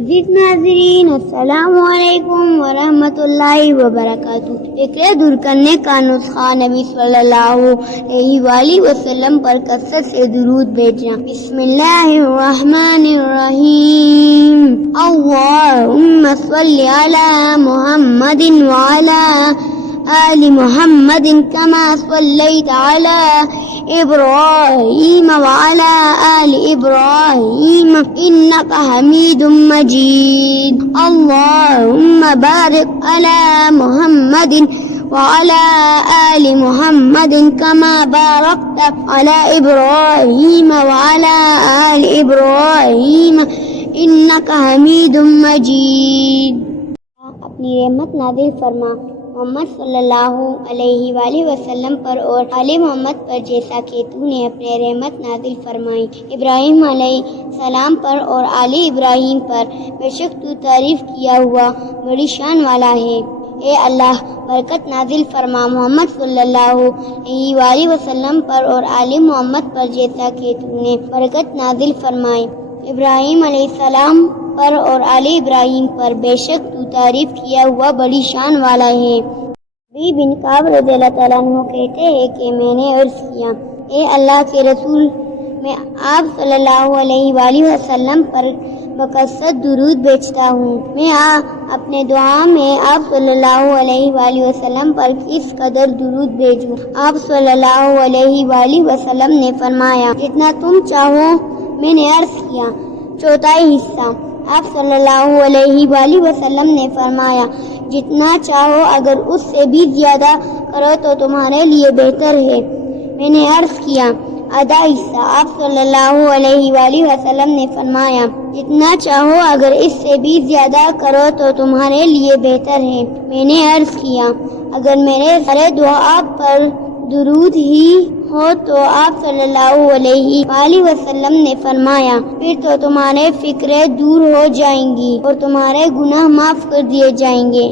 عزیز ناظرین، السلام علیکم ورحمۃ اللہ وبرکاتہ۔ فکرے دور کرنے کا نسخہ نبی صلی اللہ علیہ وآلہ وسلم پر کثرت سے درود بھیجنا۔ بسم اللہ الرحمن الرحیم، اللہم صل علی محمد وعلی آل محمد کما صلیت علی ابراہیم وعلی آل ابراہیم انک حمید مجید۔ اللہم بارک علی محمد وعلی آل محمد کما بارکت علی ابراہیم وعلی آل ابراہیم انک حمید مجید۔ اپنی رحمت نازل فرما محمد صلی اللہ علیہ وآلہ وسلم پر اور آل محمد پر جیسا کہ تو نے اپنے رحمت نازل فرمائی ابراہیم علیہ السلام پر اور آل ابراہیم پر، بے شک تو تعریف کیا ہوا بڑی شان والا ہے۔ اے اللہ، برکت نازل فرما محمد صلی اللہ علیہ وآلہ وسلم پر اور آل محمد پر جیسا کہ تو نے برکت نازل فرمائی ابراہیم علیہ السلام پر اور آل ابراہیم پر، بے شک تو تعریف کیا ہوا بڑی شان والا ہے۔ ابی بن کعب رضی اللہ تعالیٰ عنہ کہتے ہیں کہ میں نے عرض کیا، اے اللہ کے رسول، میں آپ صلی اللہ علیہ وآلہ وسلم پر بکثرت درود بھیجتا ہوں، میں اپنے دعا میں آپ صلی اللہ علیہ وآلہ وسلم پر کس قدر درود بھیجوں؟ آپ صلی اللہ علیہ وآلہ وسلم نے فرمایا، جتنا تم چاہو۔ میں نے عرض کیا، چوتھائی حصہ؟ آپ صلی اللہ علیہ وآلہ وسلم نے فرمایا، جتنا چاہو، اگر اس سے بھی زیادہ کرو تو تمہارے لیے بہتر ہے۔ میں نے عرض کیا، آدھا حصہ؟ آپ صلی اللہ علیہ وآلہ وسلم نے فرمایا، جتنا چاہو، اگر اس سے بھی زیادہ کرو تو تمہارے لیے بہتر ہے۔ میں نے عرض کیا، اگر میرے سارے دعا پر درود ہی ہو تو آپ صلی اللہ علیہ وآلہ وسلم نے فرمایا، پھر تو تمہارے فکریں دور ہو جائیں گی اور تمہارے گناہ معاف کر دیے جائیں گے۔